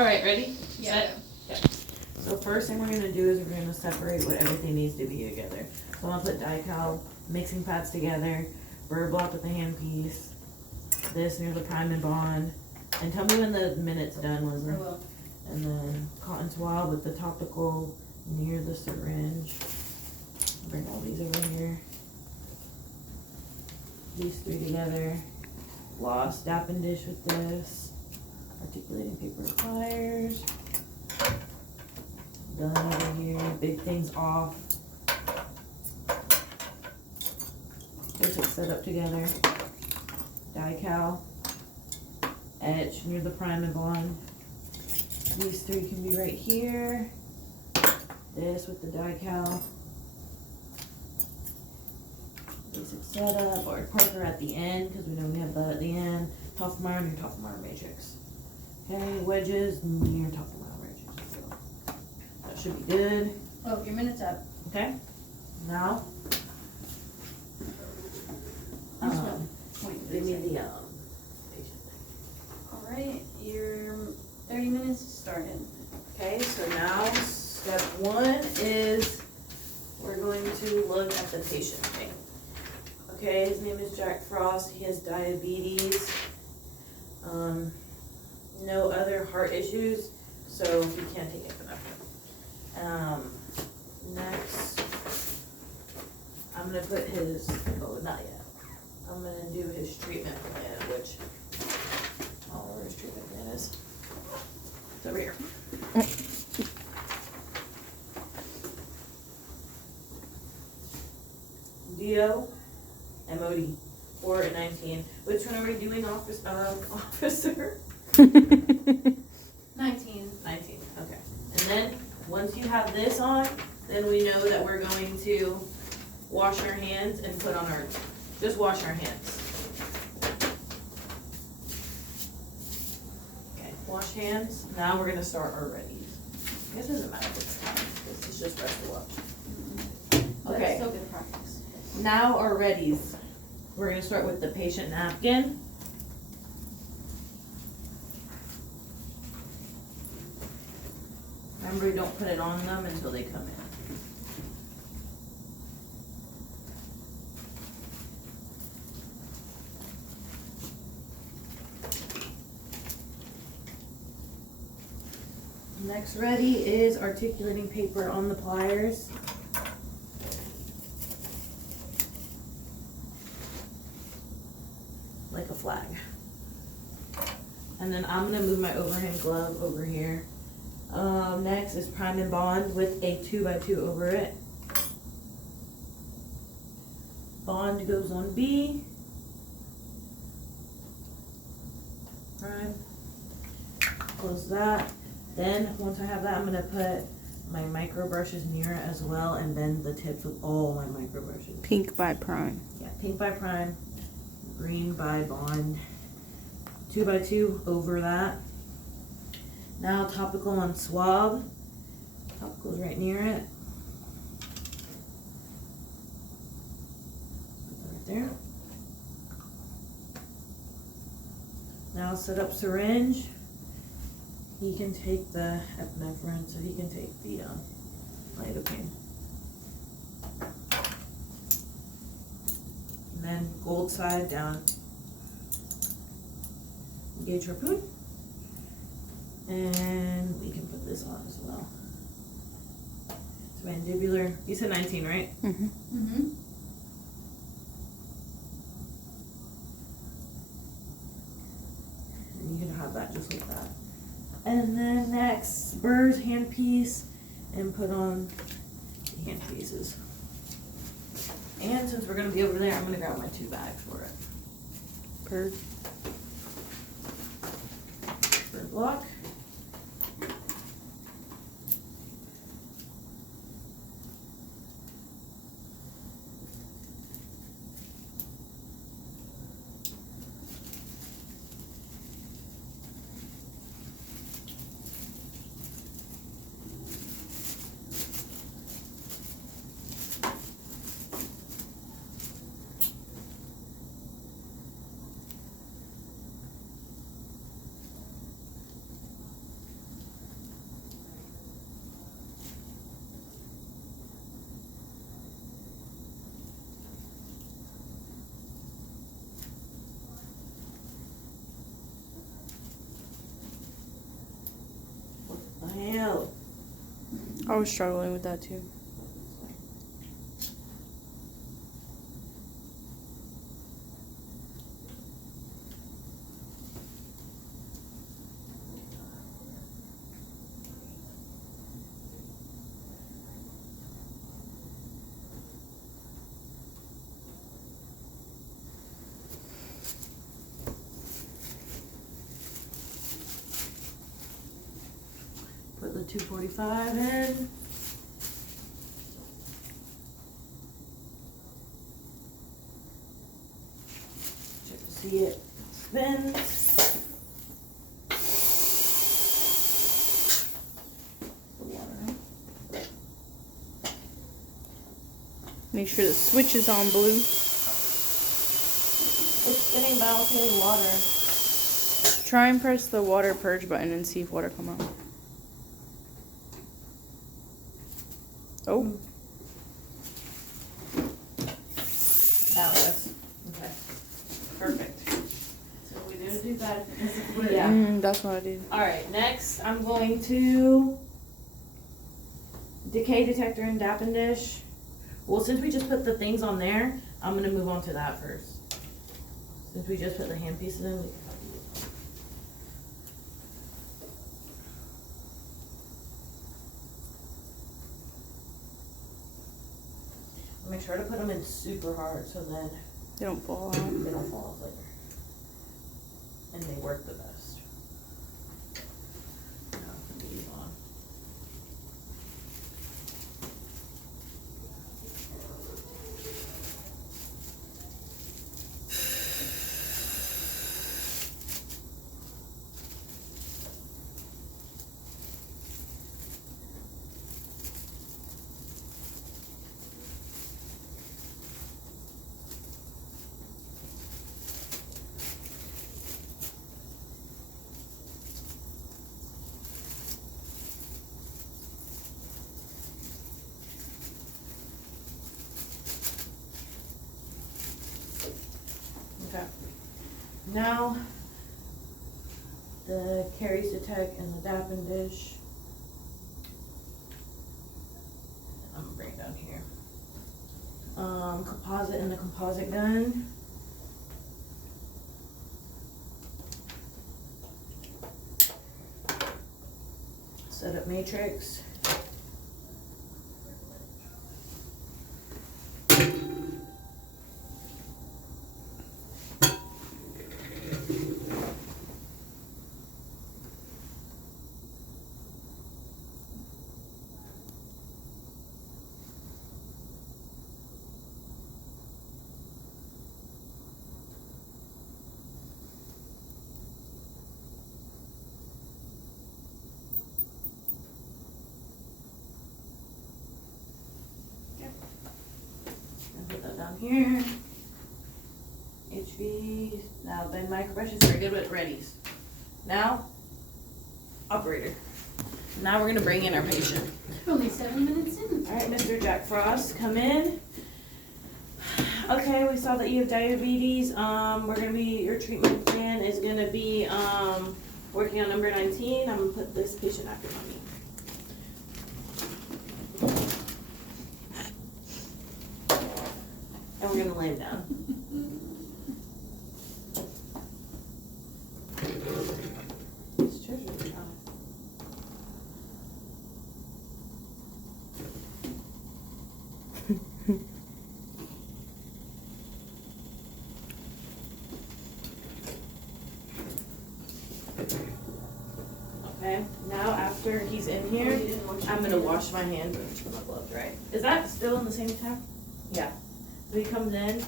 All right, ready? Yeah. Set? Okay. So first thing we're gonna do is we're gonna separate what everything needs to be together. So I'm gonna put die-cal mixing pads together, bird block with the handpiece, this near the prime and bond, and tell me when the minute's done, I Leslie. will. And then cotton swab with the topical near the syringe. Bring all these over here. These three together. Floss, dap and dish with this. Articulating paper pliers. Done over here. Big things off. Basic setup together. Die-cal. Etch near the prime and bond. These three can be right here. This with the die-cal. Basic setup, or Parker at the end, because we know we have that at the end. Toffmeyer near Toffmeyer matrix. Okay, wedges near Toffmeyer matrix as well. That should be good. Oh, your minute's up. Okay, now, Which one? Point give me three. the patient. Alright, your 30 minutes is started. Okay, so now step one is we're going to look at the patient thing. Okay, his name is Jack Frost. He has diabetes. No other heart issues, so he can't take epinephrine. Next, I'm gonna put his, oh, not yet. I'm gonna do his treatment plan, which, I don't know where his treatment plan is. It's over here. DO, MOD, 4 and 19. Which one are we doing, officer? 19. 19, okay. And then, once you have this on, then we know that we're going to wash our hands and put on our, just wash our hands. Okay, wash hands. Now we're gonna start our readies. I guess it doesn't matter if it's time, this is just wrestle up. But Okay. it's still good practice. Now our readies. We're gonna start with the patient napkin. Remember, you don't put it on them until they come in. Next ready is articulating paper on the pliers. Like a flag. And then I'm gonna move my overhand glove over here. Next is prime and bond with a 2x2 over it. Bond goes on B. Prime. Close that. Then, once I have that, I'm gonna put my micro brushes near it as well, and bend the tips with all my micro brushes. Pink by prime. Yeah, pink by prime, green by bond, 2x2 over that. Now topical on swab. Topical's right near it. Put that right there. Now set up syringe. He can take the epinephrine, so he can take the lidocaine. And then gold side down. Gauge harpoon. And we can put this on as well. It's mandibular. You said 19, right? Mm-hmm. Mm-hmm. And you can have that just like that. And then next, Burr's handpiece, and put on the handpieces. And since we're gonna be over there, I'm gonna grab my 2 bags for it. Bird. Bird block. I was struggling with that too. Put the 245 in. Check to see it spins. The water. Make sure the switch is on blue. It's spinning but I don't see any water. Try and press the water purge button and see if water come out. Oh. Now it is. Okay. Perfect. So we didn't do that. Yeah. That's what I did. Alright, next I'm going to decay detector and Dappin dish. Well, since we just put the things on there, I'm gonna move on to that first. Since we just put the hand pieces in, we can make sure to put them in super hard so then They don't fall out. they don't fall off later. And they work the best. Now put these on. Okay. Now, the carries detect and the Dappin dish. I'm gonna bring it down here. Composite and the composite gun. Setup matrix. Put that down here. HV. Now then microbrush is very good with readies. Now, operator. Now we're gonna bring in our patient. Only 7 minutes in. All right, Mr. Jack Frost, come in. Okay, we saw that you have diabetes. Your treatment plan is gonna be, working on number 19. I'm gonna put this patient after mommy. And we're gonna lay him down. This chair's really high. Okay, now after he's in here, I'm gonna wash my hands and put my gloves, right? Is that still in the same tab? Yeah. So he comes in,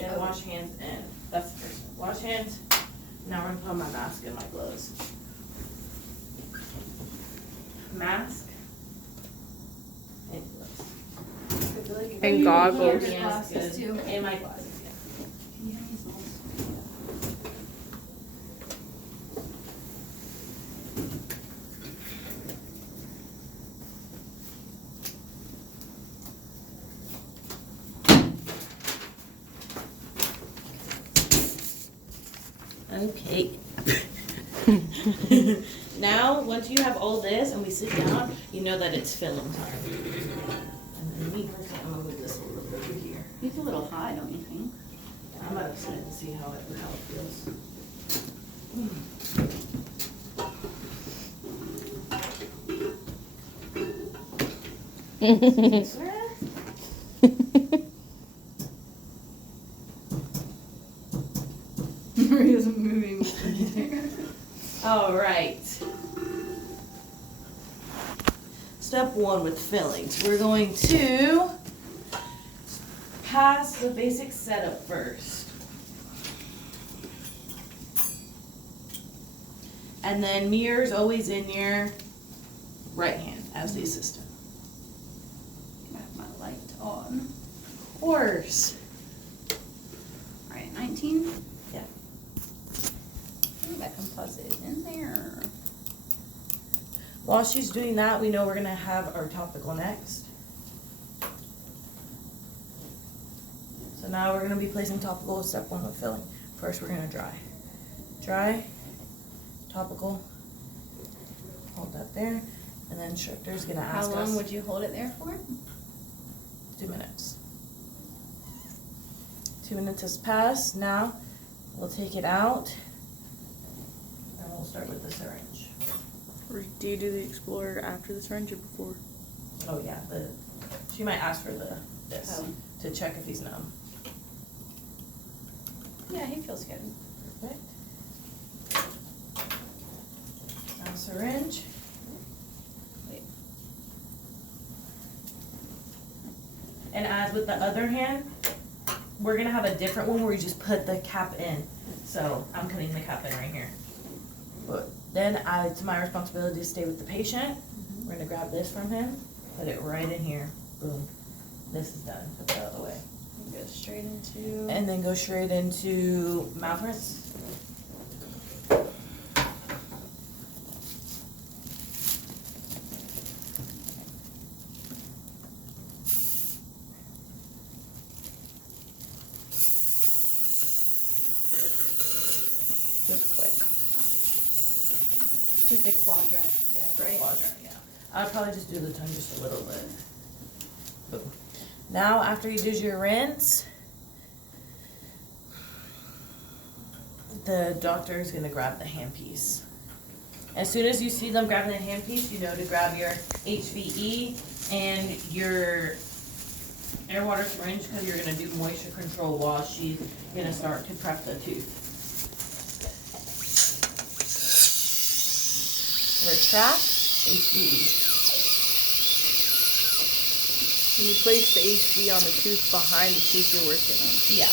and wash hands in. That's the first one. Wash hands. Now we're gonna put on my mask and my gloves. Mask. And gloves. And goggles. Your Yes, glasses, good. too. And my glasses, yeah. Can you have these ones? Okay. now, once you have all this and we sit down, you know that it's filling time. And then me personally, I'm gonna move this a little bit over here. He's a little high, don't you think? I'm gonna sit and see how it feels. Maria's moving. All right. Step one with fillings. We're going to pass the basic setup first. And then mirror's always in your right hand as the assistant. I have my light on. Of course. Alright, 19. Yeah. Ooh, that composite is in there. While she's doing that, we know we're gonna have our topical next. So now we're gonna be placing topical with step one with filling. First, we're gonna dry. Dry, topical, hold that there, and then instructor's gonna How ask us. long would you hold it there for? 2 minutes. 2 minutes has passed. Now, we'll take it out, and we'll start with the syringe. Do you do the Explorer after the syringe or before? Oh yeah, she might ask for this Oh. to check if he's numb. Yeah, he feels good. Perfect. Now syringe. Wait. And as with the other hand, we're gonna have a different one where you just put the cap in. So I'm putting the cap in right here. But then it's my responsibility to stay with the patient. We're gonna grab this from him, put it right in here. Boom. This is done. Put that out of the way. Go straight into. And then go straight into mouth rinse. Just quick. Just a quadrant. Yeah, Right. quadrant, yeah. I'll probably just do the tongue just a little bit. Boom. Now, after you do your rinse, the doctor is gonna grab the handpiece. As soon as you see them grabbing the handpiece, you know to grab your HVE and your air water syringe because you're gonna do moisture control while she's gonna start to prep the tooth. Retract, HVE. And you place the HV on the tooth behind the tooth you're working on. Yeah.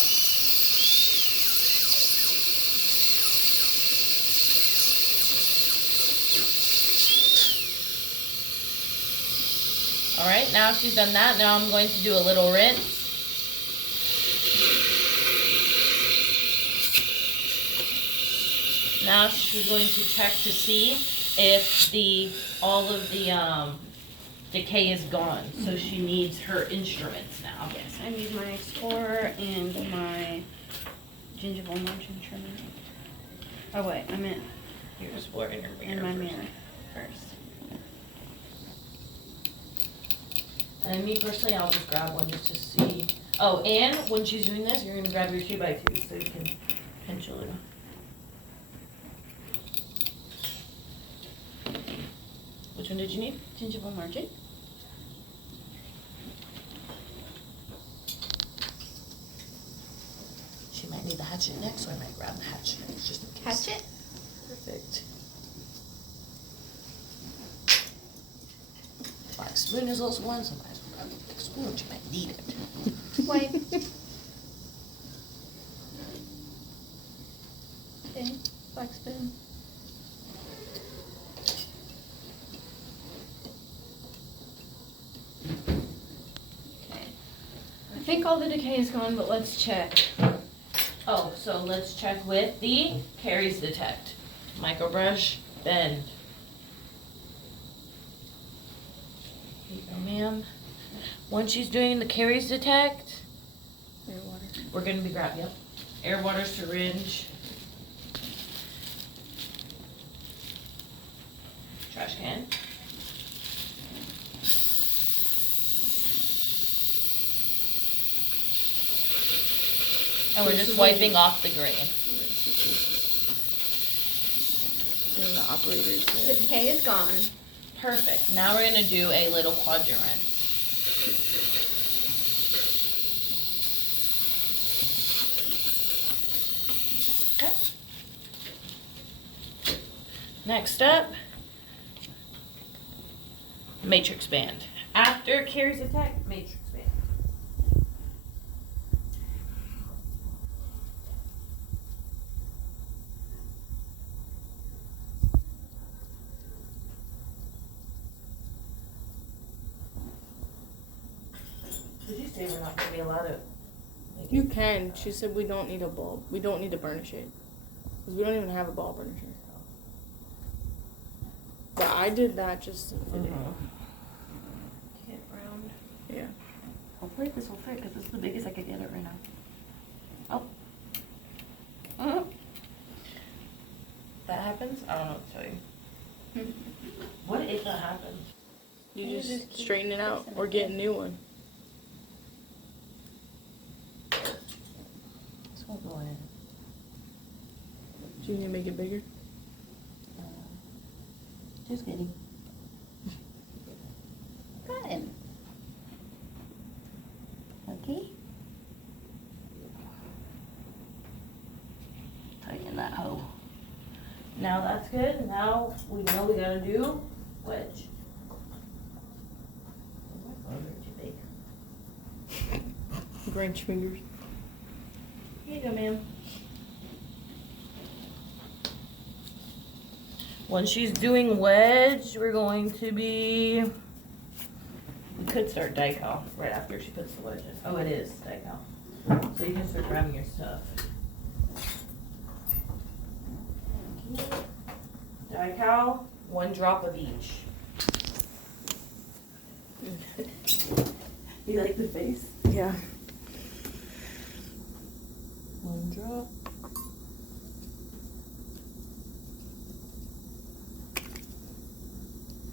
All right, now she's done that. Now I'm going to do a little rinse. Now she's going to check to see if all of the decay is gone. So she needs her instruments now. Yes, I need my Explorer and my gingival margin trimmer. Oh wait, I meant Your Explorer and your and my mirror first. And me personally, I'll just grab one just to see. Oh, and when she's doing this, you're gonna grab your 2x2 so you can pinch a little. Which one did you need? Gingival margin. She might need the hatchet next, so I might grab the hatchet next just in case. Hatchet. Perfect. Black spoon is also one, so I might as well grab the black spoon. She might need it. Wipe. Okay, black spoon. Okay. I think all the decay is gone, but let's check. Oh, so let's check with the caries detect. Microbrush, bend. Here you go, ma'am. Once she's doing the caries detect, Air water. we're gonna be grabbing, yep, air water syringe. trash can. And we're just wiping off the green. And the operator's The there. decay is gone. Perfect. Now we're gonna do a little quadrant. Okay. Next up, matrix band. After Carrie's attack, matrix band. Did you say we're not gonna be allowed to? You can. She said we don't need a bulb. We don't need to burnish it. Because we don't even have a ball burnisher. But I did that just in the video. Get round. Yeah. Hopefully this will fit because this is the biggest I could get it right now. Oh. Uh-huh. That happens? I don't know what to tell you. What if that happens? You You just just keep straighten it out fixing or it. get a new one. This won't go in. Do you need to make it bigger? Just kidding. Got him. Okay. Tighten that hoe. Now that's good. Now we know we gotta do wedge. Too big. Wrench fingers. Here you go, ma'am. When she's doing wedge, we're going to be. We could start die-cal right after she puts the wedge in. Oh, it is die-cal. So you can start grabbing your stuff. Die-cal, 1 drop of each. You like the face? Yeah. 1 drop.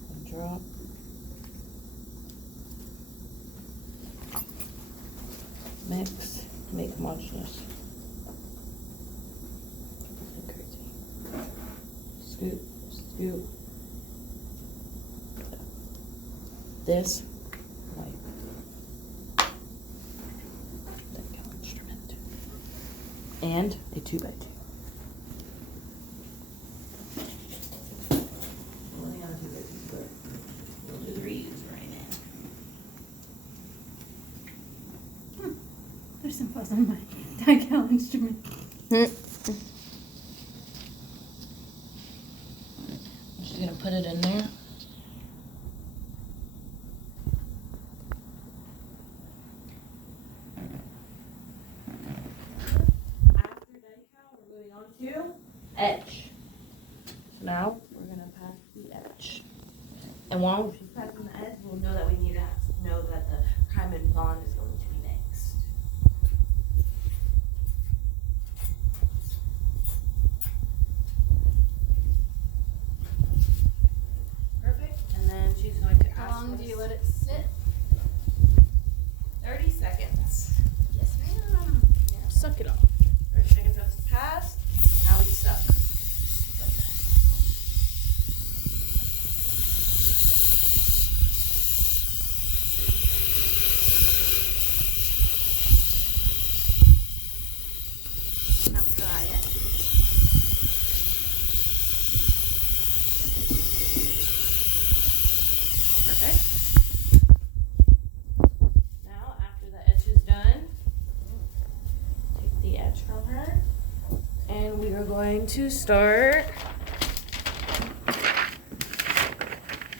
1 drop. Mix to make homogeneous. Crazy. Scoop, scoop. This, wipe. That instrument. And a 2x2. Only on a 2x2, but we'll do the reuse right now. There's some fuzz on my die-cal instrument. She's gonna put it in there. After die-cal, we're moving on to edge. So now we're gonna pass the edge. And while she's passing the edge, we'll know that we need to know that the prime and bond is going to be next. Perfect. And then she's going to How ask long do us- you let it sit? 30 seconds. Yes, ma'am. Suck it off. 30 seconds has passed. Now we suck. Like that. Now dry it. Perfect. Now, after the edge is done, take the edge from her, and we are going to start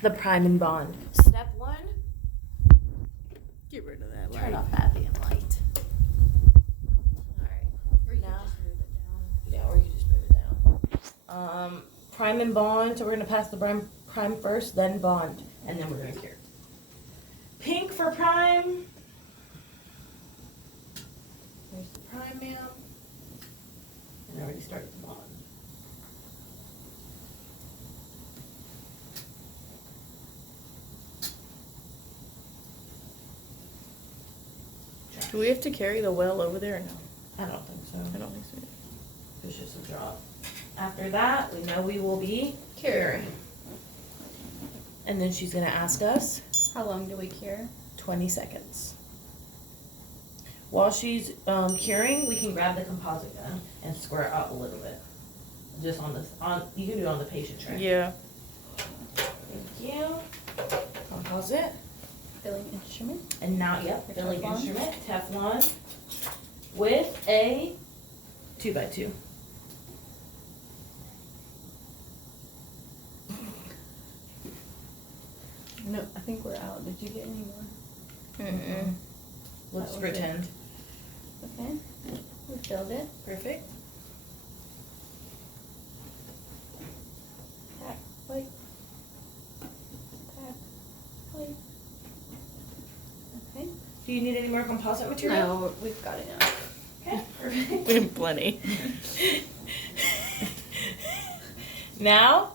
the prime and bond. Step 1, Get rid of that turn light. off that damn light. Alright, Or you Now- can just move it down. yeah, or you can just move it down. Prime and bond, so we're gonna pass the prime first, then bond, and then we're gonna cure. Pink for prime. There's the prime, ma'am. And I already started the bond. Do we have to carry the well over there or no? I don't think so. I don't think so. It's just a drop. After that, we know we will be curing. And then she's gonna ask us How long do we cure? 20 seconds. While she's curing, we can grab the composite gun and square it out a little bit. Just on you can do it on the patient tray. Yeah. Thank you. Composite. Filling instrument. And now, yep, The filling Teflon. instrument, Teflon, with a 2x2. No, I think we're out. Did you get any more? Mm-mm. Let's That was it. pretend. Okay. We filled it. Perfect. Pack, plate. Pack, plate. Okay. Do you need any more composite material? No, we've got enough. Okay, perfect. We have plenty. Now,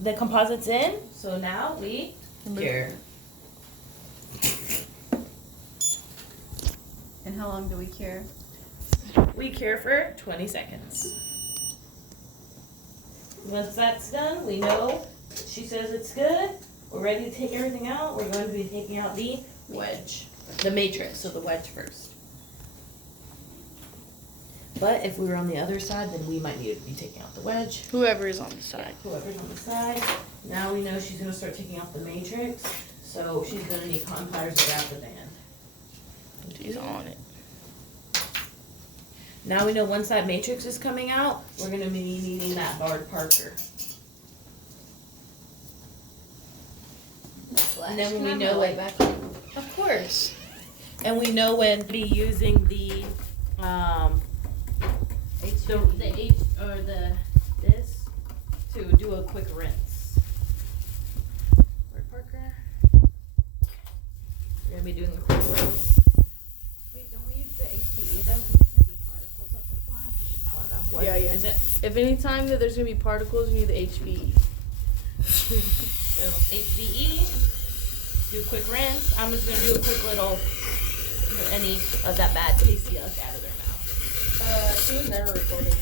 the composite's in, so now we cure. And how long do we cure? We cure for 20 seconds. Once that's done, we know she says it's good. We're ready to take everything out. We're going to be taking out the wedge, the matrix, so the wedge first. But if we were on the other side, then we might need to be taking out the wedge. Whoever is on the side. Whoever's on the side. Now we know she's going to start taking off the matrix, so she's going to need cotton pliers to grab the band. She's on it. Now we know once that matrix is coming out, we're going to be needing that barred Parker. And then when we know it, back. of course. And we know when to be using the this to do a quick rinse. Barred Parker. We're going to be doing a quick rinse. Wait, don't we use the HPE though? Because it could be particles of the flash. I don't know. What Yeah, yeah. is it? If any time that there's gonna be particles, you need the HV. So HVE, do a quick rinse. I'm just gonna do a quick little, any of that bad taste yuck out of their mouth. She was never recorded.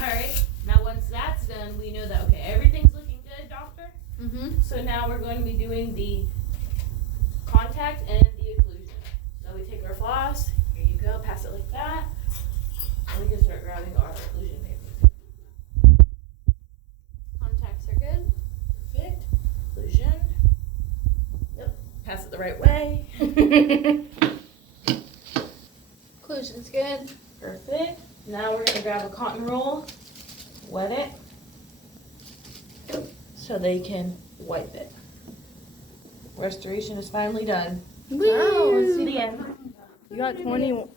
Alright, now once that's done, we know that, okay, everything's looking good, doctor? Mm-hmm. So now we're going to be doing the contact and the occlusion. So we take our floss, here you go, pass it like that, and we can start grabbing our occlusion paper. Contacts are good. Perfect. Occlusion. Yep, pass it the right way. Occlusion's good. Perfect. Now we're gonna grab a cotton roll, wet it, so they can wipe it. Restoration is finally done. Wow, See the end. you got 22.